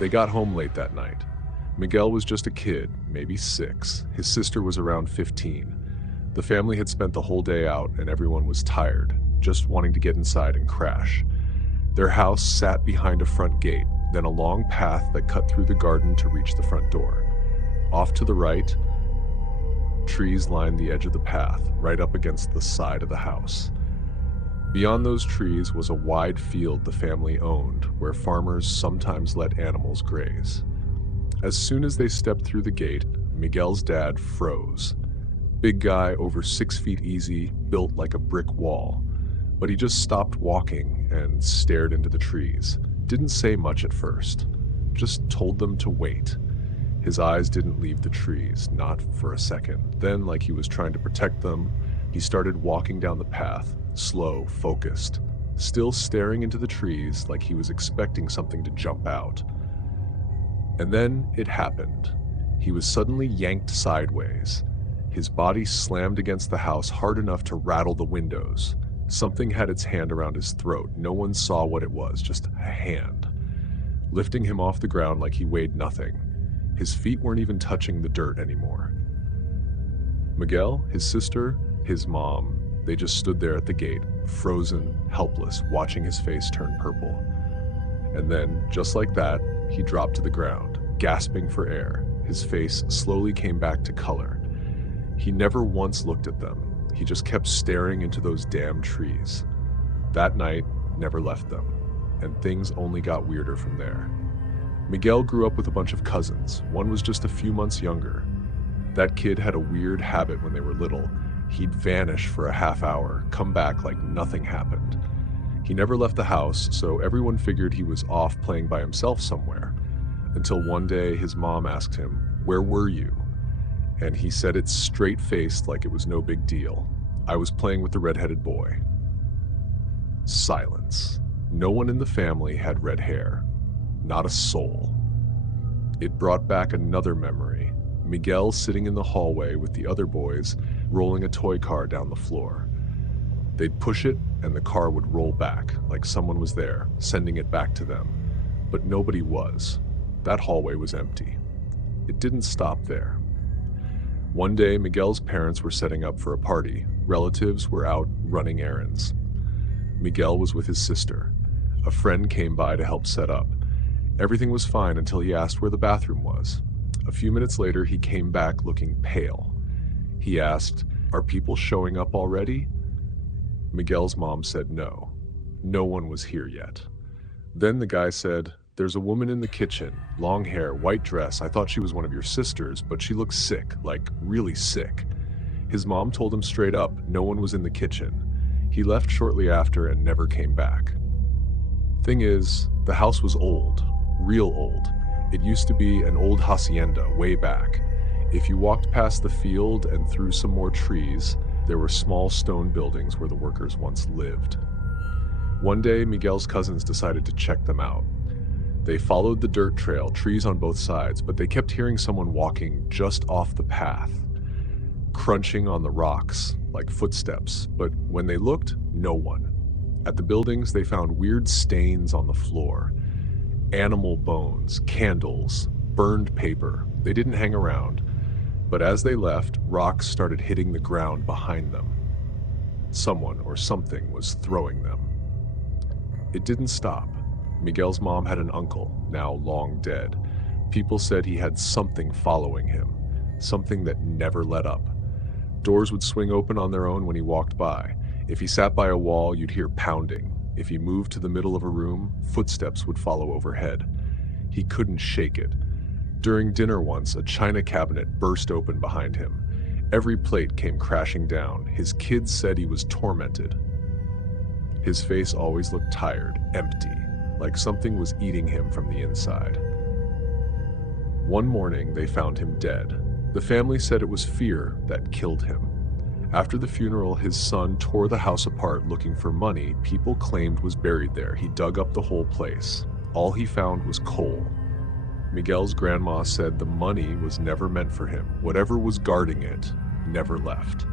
They got home late that night. Miguel was just a kid, maybe 6. His sister was around 15. The family had spent the whole day out and everyone was tired, just wanting to get inside and crash. Their house sat behind a front gate, then a long path that cut through the garden to reach the front door. Off to the right, trees lined the edge of the path, right up against the side of the house. Beyond those trees was a wide field the family owned, where farmers sometimes let animals graze. As soon as they stepped through the gate, Miguel's dad froze. Big guy, over 6 feet easy, built like a brick wall. But he just stopped walking and stared into the trees. Didn't say much at first, just told them to wait. His eyes didn't leave the trees, not for a second. Then, like he was trying to protect them, he started walking down the path, slow, focused, still staring into the trees like he was expecting something to jump out. And then it happened. He was suddenly yanked sideways. His body slammed against the house hard enough to rattle the windows. Something had its hand around his throat. No one saw what it was, just a hand, lifting him off the ground like he weighed nothing. His feet weren't even touching the dirt anymore. Miguel, his sister, his mom, they just stood there at the gate, frozen, helpless, watching his face turn purple. And then, just like that, he dropped to the ground, gasping for air. His face slowly came back to color. He never once looked at them. He just kept staring into those damn trees. That night never left them, and things only got weirder from there. Miguel grew up with a bunch of cousins. One was just a few months younger. That kid had a weird habit when they were little. He'd vanish for a half hour, come back like nothing happened. He never left the house, so everyone figured he was off playing by himself somewhere. Until one day his mom asked him, "Where were you?" And he said it straight-faced like it was no big deal. "I was playing with the red-headed boy." Silence. No one in the family had red hair. Not a soul. It brought back another memory. Miguel sitting in the hallway with the other boys, rolling a toy car down the floor. They'd push it, and the car would roll back, like someone was there, sending it back to them. But nobody was. That hallway was empty. It didn't stop there. One day, Miguel's parents were setting up for a party. Relatives were out running errands. Miguel was with his sister. A friend came by to help set up. Everything was fine until he asked where the bathroom was. A few minutes later, he came back looking pale. He asked, "Are people showing up already?" Miguel's mom said no. No one was here yet. Then the guy said, "There's a woman in the kitchen, long hair, white dress. I thought she was one of your sisters, but she looks sick, like really sick." His mom told him straight up, no one was in the kitchen. He left shortly after and never came back. Thing is, the house was old, real old. It used to be an old hacienda way back. If you walked past the field and through some more trees, there were small stone buildings where the workers once lived. One day, Miguel's cousins decided to check them out. They followed the dirt trail, trees on both sides, but they kept hearing someone walking just off the path, crunching on the rocks like footsteps, but when they looked, no one. At the buildings, they found weird stains on the floor, animal bones, candles, burned paper. They didn't hang around, but as they left, rocks started hitting the ground behind them. Someone or something was throwing them. It didn't stop. Miguel's mom had an uncle, now long dead. People said he had something following him, something that never let up. Doors would swing open on their own when he walked by. If he sat by a wall, you'd hear pounding. If he moved to the middle of a room, footsteps would follow overhead. He couldn't shake it. During dinner once, a china cabinet burst open behind him. Every plate came crashing down. His kids said he was tormented. His face always looked tired, empty, like something was eating him from the inside. One morning, they found him dead. The family said it was fear that killed him. After the funeral, his son tore the house apart looking for money people claimed was buried there. He dug up the whole place. All he found was coal. Miguel's grandma said the money was never meant for him. Whatever was guarding it never left.